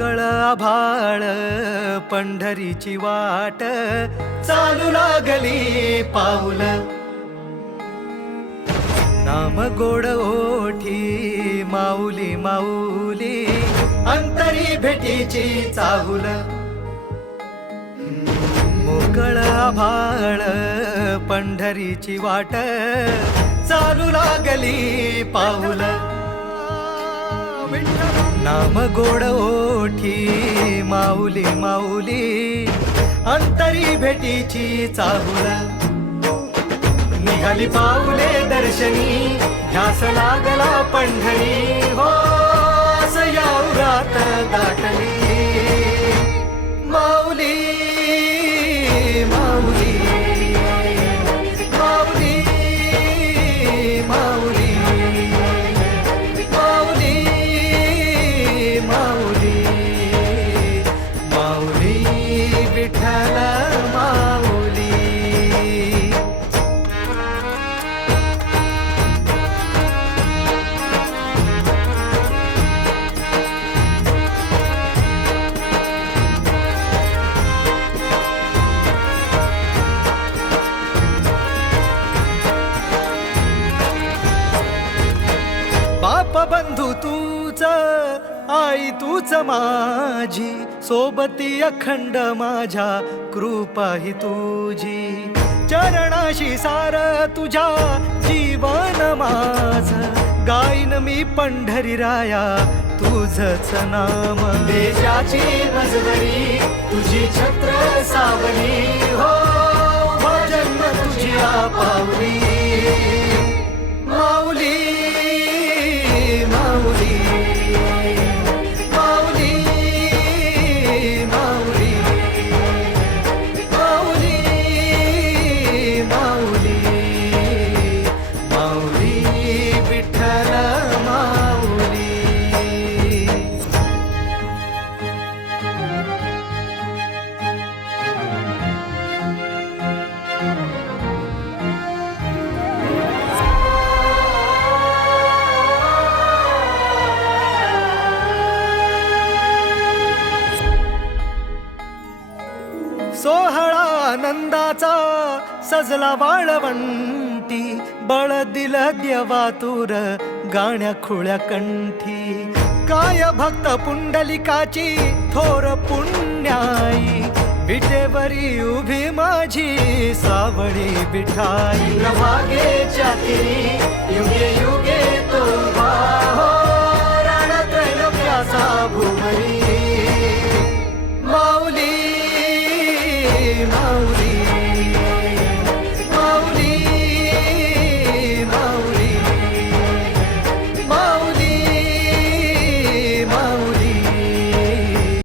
मोकळ आभाळ पंढरीची वाट चालू लागली पाऊल नाम गोड ओठी माऊली माऊली अंतरी भेटीची चाहुल मोकळ आभाळ पंढरीची वाट चालू लागली पाऊल नाम गोड ओठी माऊली माऊली अंतरी भेटीची चाहुल निघाली पाऊले दर्शनी ध्यास लागला पंढरी हो या उरात दाटली माऊली माऊली माऊली माऊली माऊली माऊली माऊली विठ्ठल माऊली बाप बंधू तूच आई तूच माझी सोबती अखंड माझ्या कृपा ही तुझी चरणाशी सार तुझ्या जीवन माझ गाईन मी पंढरी राया तुझच नाम देशाची मजबरी तुझी छत्र सावली हो जन्म तुझी पावली माऊली माऊली माऊली माऊली माऊली माऊली माऊली विठ्ठल माऊली सोहळा आनंदाचा सजला वाळवंटी बळ दिलं देवातूर गाण्या खुळ्या कंठी काय भक्त पुंडलिकाची थोर पुण्याई विटेवरी उभी माझी सावळी विठाई प्रभागेच्या तिरी